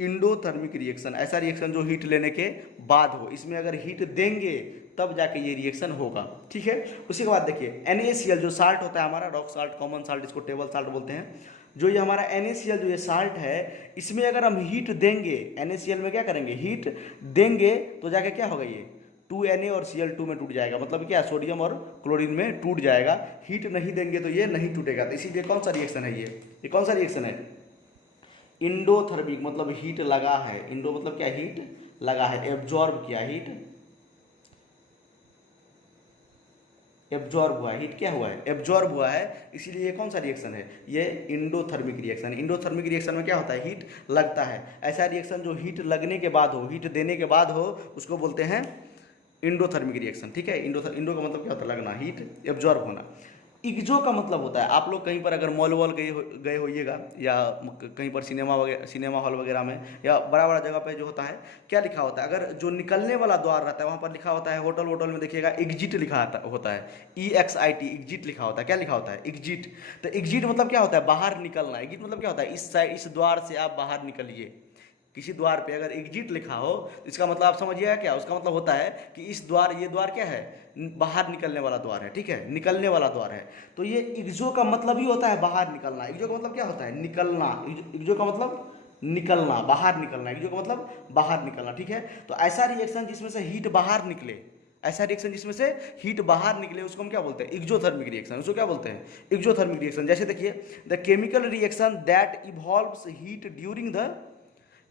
इंडोथर्मिक रिएक्शन। ऐसा रिएक्शन जो हीट लेने के बाद हो, इसमें अगर हीट देंगे तब जाके ये रिएक्शन होगा। ठीक है, उसी के बाद देखिए NaCl जो साल्ट होता है हमारा, रॉक साल्ट, कॉमन साल्ट, इसको टेबल साल्ट बोलते हैं। जो ये हमारा NaCl जो ये साल्ट है, इसमें अगर हम हीट देंगे, NaCl में क्या करेंगे? हीट देंगे तो जाके क्या होगा? ये 2Na और Cl2 में टूट जाएगा। मतलब क्या? सोडियम और क्लोरीन में टूट जाएगा। हीट नहीं देंगे तो ये नहीं टूटेगा। तो इसीलिए कौन सा रिएक्शन है ये कौन सा रिएक्शन है? इंडोथर्मिक, मतलब हीट लगा है। इंडो मतलब क्या? हीट लगा है, एब्जॉर्ब किया, हीट एब्जॉर्ब हुआ है। हीट क्या हुआ है? एब्जॉर्ब हुआ है। इसीलिए ये कौन सा रिएक्शन है? ये इंडोथर्मिक रिएक्शन। इंडोथर्मिक रिएक्शन में क्या होता है? हीट लगता है। ऐसा रिएक्शन जो हीट लगने के बाद हो, हीट देने के बाद हो, उसको बोलते हैं इंडोथर्मिक रिएक्शन। ठीक है, इंडो का मतलब क्या होता है? लगना, हीट एब्जॉर्ब होना। इग्जो का मतलब होता है, आप लोग कहीं पर अगर मॉल वॉल गए होइएगा या कहीं पर सिनेमा हॉल वगैरह में या बड़ा बड़ा जगह पे जो होता है, क्या लिखा होता है? अगर जो निकलने वाला द्वार रहता है वहाँ पर लिखा होता है, होटल में देखिएगा एग्जिट लिखा होता है, EXIT, एग्जिट लिखा होता है। क्या लिखा होता है? एग्जिट। तो एग्जिट मतलब क्या होता है? बाहर निकलना। एग्जिट मतलब क्या होता है? इस साइड, इस द्वार से आप बाहर निकलिए। किसी द्वार पे अगर एग्जिट लिखा हो तो इसका मतलब आप समझिएगा क्या? उसका मतलब होता है कि इस द्वार, ये द्वार क्या है? बाहर निकलने वाला द्वार है। ठीक है, निकलने वाला द्वार है। तो ये इग्जो का मतलब ही होता है बाहर निकलना। इग्जो का मतलब क्या होता है? निकलना। इग्जो का मतलब निकलना, बाहर निकलना। इग्जो का मतलब बाहर निकलना। ठीक है, तो ऐसा रिएक्शन जिसमें से हीट बाहर निकले, ऐसा रिएक्शन जिसमें से हीट बाहर निकले, उसको हम क्या बोलते हैं? Exothermic reaction. उसको क्या बोलते हैं? Exothermic reaction. जैसे देखिए, the chemical reaction that evolves heat during the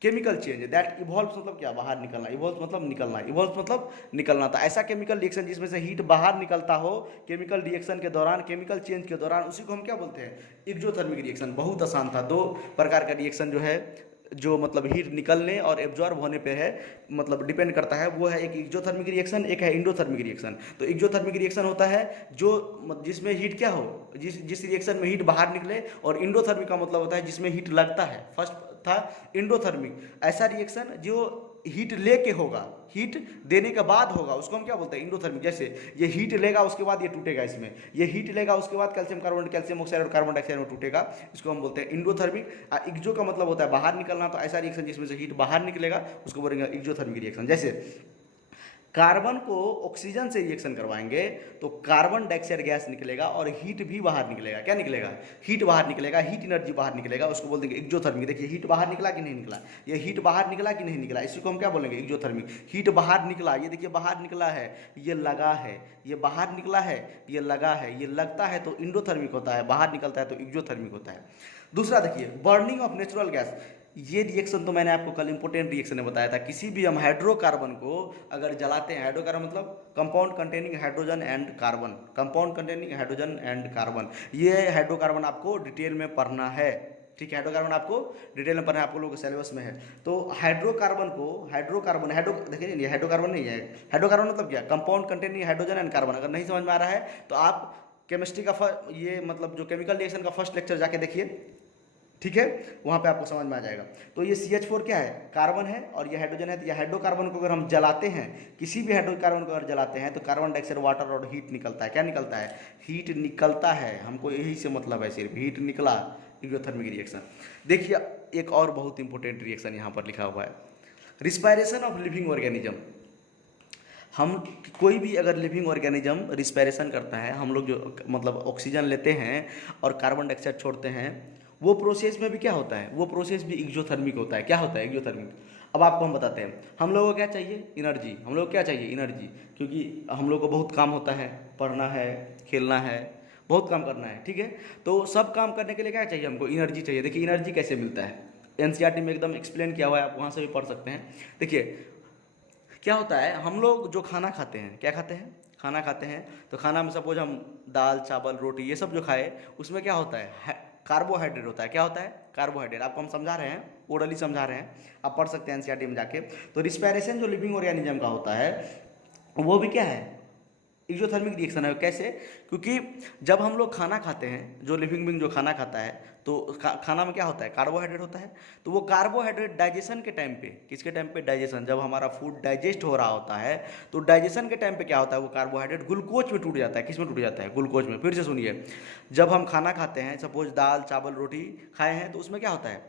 chemical change. That evolves मतलब क्या? बाहर निकलना। इवॉल्व्स मतलब निकलना। इवॉल्व्स मतलब निकलना। तो ऐसा केमिकल रिएक्शन जिसमें से हीट बाहर निकलता हो केमिकल रिएक्शन के दौरान, केमिकल चेंज के दौरान, उसी को हम क्या बोलते हैं? Exothermic reaction. बहुत आसान था। दो प्रकार का रिएक्शन जो है, जो मतलब हीट निकलने और एब्जॉर्ब होने पे है, मतलब डिपेंड करता है, वो है एक एक्सोथर्मिक रिएक्शन, एक है इंडोथर्मिक रिएक्शन। तो एक्सोथर्मिक रिएक्शन होता है जो जिसमें हीट क्या हो, जिस रिएक्शन में हीट बाहर निकले, और इंडोथर्मिक का मतलब होता है जिसमें हीट लगता है। फर्स्ट था इंडोथर्मिक। ऐसा रिएक्शन जो हीट लेके होगा, हीट देने के बाद होगा, उसको हम क्या बोलते हैं? इंडोथर्मिक। जैसे ये हीट लेगा उसके बाद ये टूटेगा, इसमें ये हीट लेगा उसके बाद कैल्शियम कार्बोनेट, कैल्शियम ऑक्साइड और कार्बन डाइऑक्साइड में टूटेगा, इसको हम बोलते हैं इंडोथर्मिक। एक्सो का मतलब होता है बाहर निकलना। तो ऐसा रिएक्शन जिसमें से हीट बाहर निकलेगा उसको बोलेंगे एक्सोथर्मिक रिएक्शन। जैसे कार्बन को ऑक्सीजन से रिएक्शन करवाएंगे तो कार्बन डाइऑक्साइड गैस निकलेगा और हीट भी बाहर निकलेगा। क्या निकलेगा? हीट बाहर निकलेगा, हीट एनर्जी बाहर निकलेगा, उसको बोल देंगे एक्सोथर्मिक। देखिए हीट बाहर निकला कि नहीं निकला? ये हीट बाहर निकला कि नहीं निकला, इसी को हम क्या बोलेंगे? एक्सोथर्मिक। हीट बाहर निकला, ये देखिए बाहर निकला है, ये लगा है, ये बाहर निकला है, ये लगा है, ये लगता है तो इंडोथर्मिक होता है, बाहर निकलता है तो एक्सोथर्मिक होता है। दूसरा देखिए, बर्निंग ऑफ नेचुरल गैस। ये रिएक्शन तो मैंने आपको कल इंपॉर्टेंट रिएक्शन में बताया था। किसी भी हम हाइड्रोकार्बन को अगर जलाते हैं, हाइड्रोकार्बन मतलब compound containing hydrogen and carbon, compound containing hydrogen and carbon. ये हाइड्रोकार्बन आपको डिटेल में पढ़ना है। ठीक है, हाइड्रोकार्बन आपको डिटेल में पढ़ना है, आप लोगों के सिलेबस में है। तो हाइड्रोकार्बन को देखिए ये हाइड्रोकार्बन नहीं है। हाइड्रोकार्बन मतलब क्या? Compound containing hydrogen and carbon. अगर नहीं समझ में आ रहा है तो आप केमिस्ट्री का ये मतलब जो केमिकल रिएक्शन का फर्स्ट लेक्चर जाके देखिए। ठीक है, वहाँ पे आपको समझ में आ जाएगा। तो ये CH4 क्या है? कार्बन है, और ये हाइड्रोजन है। तो ये हाइड्रोकार्बन को अगर हम जलाते हैं, किसी भी हाइड्रोकार्बन को अगर जलाते हैं तो कार्बन डाइऑक्साइड, वाटर और हीट निकलता है। क्या निकलता है? हीट निकलता है। हमको यही से मतलब है, सिर्फ हीट निकला, एक्सोथर्मिक रिएक्शन। देखिए एक और बहुत इंपॉर्टेंट रिएक्शन यहाँ पर लिखा हुआ है, रिस्पायरेशन ऑफ लिविंग ऑर्गेनिज्म। हम कोई भी अगर लिविंग ऑर्गेनिज्म रिस्पायरेशन करता है, हम लोग जो मतलब ऑक्सीजन लेते हैं और कार्बन डाइऑक्साइड छोड़ते हैं, वो प्रोसेस में भी क्या होता है? वो प्रोसेस भी एक्सोथर्मिक होता है। क्या होता है? एक्सोथर्मिक। अब आपको हम बताते हैं। हम लोगों को क्या चाहिए? एनर्जी। हम लोग क्या चाहिए? एनर्जी। क्योंकि हम लोग को बहुत काम होता है, पढ़ना है, खेलना है, बहुत काम करना है। ठीक है, तो सब काम करने के लिए क्या चाहिए? हमको एनर्जी चाहिए। देखिए एनर्जी कैसे मिलता है, NCERT में एकदम एक्सप्लेन किया हुआ है, आप वहाँ से भी पढ़ सकते हैं। देखिए क्या होता है, हम लोग जो खाना खाते हैं, क्या खाते हैं? खाना खाते हैं। तो खाना में सपोज हम दाल, चावल, रोटी ये सब जो खाए, उसमें क्या होता है? कार्बोहाइड्रेट होता है। क्या होता है? कार्बोहाइड्रेट। आपको हम समझा रहे हैं, ओरली समझा रहे हैं, आप पढ़ सकते हैं NCERT में जाके। तो रिस्पायरेशन जो लिविंग ऑर्गेनिज्म का होता है वो भी क्या है? एक्सोथर्मिक रिएक्शन है। कैसे? क्योंकि जब हम लोग खाना खाते हैं, जो लिविंग बीइंग जो खाना खाता है, तो खाना में क्या होता है? कार्बोहाइड्रेट होता है। तो वो कार्बोहाइड्रेट डाइजेशन के टाइम पे, किसके टाइम पे? डाइजेशन, जब हमारा फूड डाइजेस्ट हो रहा होता है, तो डाइजेशन के टाइम पे क्या होता है? वो कार्बोहाइड्रेट ग्लूकोज में टूट जाता है। किस में टूट जाता है? ग्लूकोज में। फिर से सुनिए, जब हम खाना खाते हैं, सपोज दाल चावल रोटी खाए हैं, तो उसमें क्या होता है?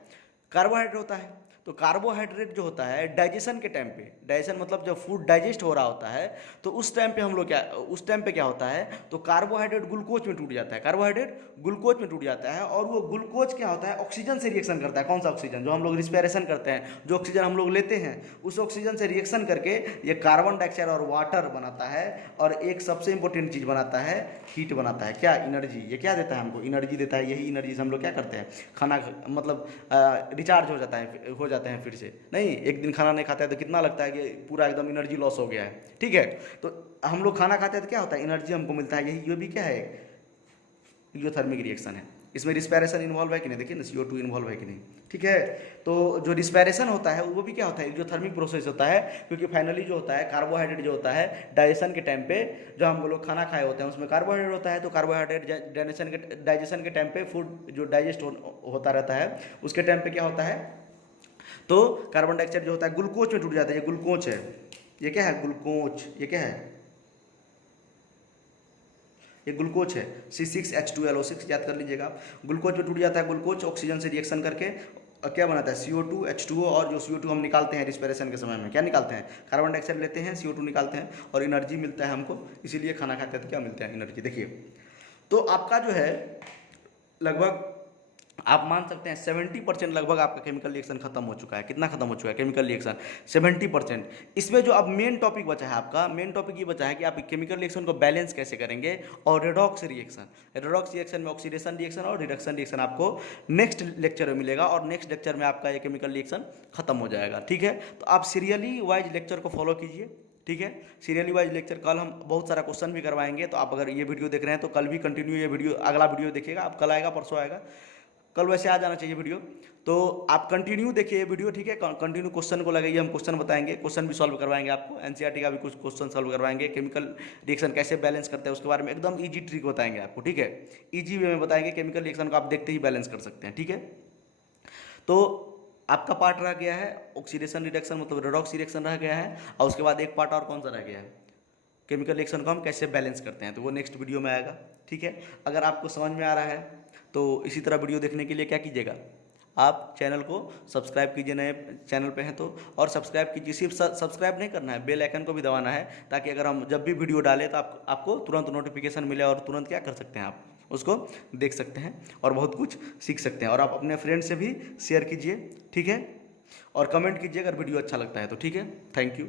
कार्बोहाइड्रेट होता है। तो कार्बोहाइड्रेट जो होता है डाइजेशन के टाइम पे, डाइजेशन मतलब जब फूड डाइजेस्ट हो रहा होता है, तो उस टाइम पे हम लोग क्या, उस टाइम पे क्या होता है? तो कार्बोहाइड्रेट ग्लूकोज में टूट जाता है, कार्बोहाइड्रेट ग्लूकोज में टूट जाता है, और वो ग्लूकोज क्या होता है? ऑक्सीजन से रिएक्शन करता है। कौन सा ऑक्सीजन? जो हम लोग रिस्पिरेशन करते हैं, जो ऑक्सीजन हम लोग लेते हैं, उस ऑक्सीजन से रिएक्शन करके ये कार्बन डाइऑक्साइड और वाटर बनाता है, और एक सबसे इंपॉर्टेंट चीज बनाता है, हीट बनाता है। क्या? एनर्जी। ये क्या देता है हमको? एनर्जी देता है। यही एनर्जी से हम लोग क्या करते हैं? खाना मतलब रिचार्ज हो जाता है फिर से। नहीं, एक दिन खाना नहीं खाता है तो कितना लगता है कि पूरा एकदम एनर्जी लॉस हो गया है। ठीक है, तो हम लोग खाना खाते हैं तो क्या होता है? एनर्जी हमको मिलता है। यही ये भी क्या है? एक्सोथर्मिक रिएक्शन है। इसमें रिस्पिरेशन इन्वॉल्व है कि नहीं? देखिए ना, CO2 इन्वॉल्व है कि नहीं? ठीक है, तो जो रिस्पिरेशन होता है वो भी क्या होता है? एक्सोथर्मिक प्रोसेस होता है, क्योंकि फाइनली जो होता है कार्बोहाइड्रेट जो होता है डाइजेशन के टाइम पे, जो हम लोग खाना खाए होते हैं उसमें कार्बोहाइड्रेट होता है, तो कार्बोहाइड्रेट डाइजेशन के टाइम पे फूड जो डाइजेस्ट होता रहता है, उसके टाइम पे क्या होता है? तो कार्बन डाइऑक्साइड जो होता है ग्लूकोज में टूट जाता है। ये ग्लूकोज है। ये क्या है? ग्लूकोज। ये क्या है? ये ग्लूकोज है, C6H12O6, याद कर लीजिएगा आप। ग्लूकोज में टूट जाता है। ग्लूकोज ऑक्सीजन से रिएक्शन करके क्या बनाता है? CO2 H2O, और जो CO2 हम निकालते हैं रिस्पिरेशन के समय में, क्या निकालते हैं? कार्बन डाइऑक्साइड लेते हैं, CO2 निकालते हैं, और एनर्जी मिलता है हमको। इसीलिए खाना खाते हैं तो क्या मिलता है? एनर्जी। देखिए, तो आपका जो है लगभग आप मान सकते हैं 70% लगभग आपका केमिकल रिएक्शन खत्म हो चुका है। कितना खत्म हो चुका है केमिकल रिएक्शन? 70%। इसमें जो अब मेन टॉपिक बचा है आपका, मेन टॉपिक ये बचा है कि आप केमिकल रिएक्शन को बैलेंस कैसे करेंगे, और रेडॉक्स रिएक्शन। रेडॉक्स रिएक्शन में ऑक्सीडेशन रिएक्शन और रिडक्शन रिएक्शन आपको नेक्स्ट लेक्चर में मिलेगा, और नेक्स्ट लेक्चर में आपका ये केमिकल रिएक्शन खत्म हो जाएगा। ठीक है, तो आप सीरियली वाइज लेक्चर को फॉलो कीजिए। ठीक है, सीरियली वाइज लेक्चर, कल हम बहुत सारा क्वेश्चन भी करवाएंगे, तो आप अगर ये वीडियो देख रहे हैं तो कल भी कंटिन्यू ये वीडियो, अगला वीडियो देखिएगा आप। कल आएगा, परसों आएगा, कल वैसे आ जाना चाहिए वीडियो, तो आप कंटिन्यू देखिए वीडियो। ठीक है, कंटिन्यू क्वेश्चन को लगाइए, हम क्वेश्चन बताएंगे, क्वेश्चन भी सॉल्व करवाएंगे आपको। NCERT का भी कुछ क्वेश्चन सॉल्व करवाएंगे, केमिकल रिएक्शन कैसे बैलेंस करते हैं उसके बारे में एकदम ईजी ट्रिक बताएंगे आपको। ठीक है, ईजी वे में बताएंगे, केमिकल रिएक्शन को आप देखते ही बैलेंस कर सकते हैं। ठीक है, तो आपका पार्ट रह गया है ऑक्सीडेशन रिडक्शन, मतलब रेडॉक्स रिएक्शन रह गया है, और उसके बाद एक पार्ट और कौन सा रह गया है? केमिकल रिएक्शन को हम कैसे बैलेंस करते हैं, तो वो नेक्स्ट वीडियो में आएगा। ठीक है, अगर आपको समझ में आ रहा है तो इसी तरह वीडियो देखने के लिए क्या कीजिएगा, आप चैनल को सब्सक्राइब कीजिए, नए चैनल पे हैं तो, और सब्सक्राइब कीजिए। सिर्फ सब्सक्राइब नहीं करना है, बेल आइकन को भी दबाना है, ताकि अगर हम जब भी वीडियो डालें तो आपको तुरंत नोटिफिकेशन मिले, और तुरंत क्या कर सकते हैं, आप उसको देख सकते हैं और बहुत कुछ सीख सकते हैं। और आप अपने फ्रेंड से भी शेयर कीजिए। ठीक है, और कमेंट कीजिए अगर वीडियो अच्छा लगता है तो। ठीक है, थैंक यू।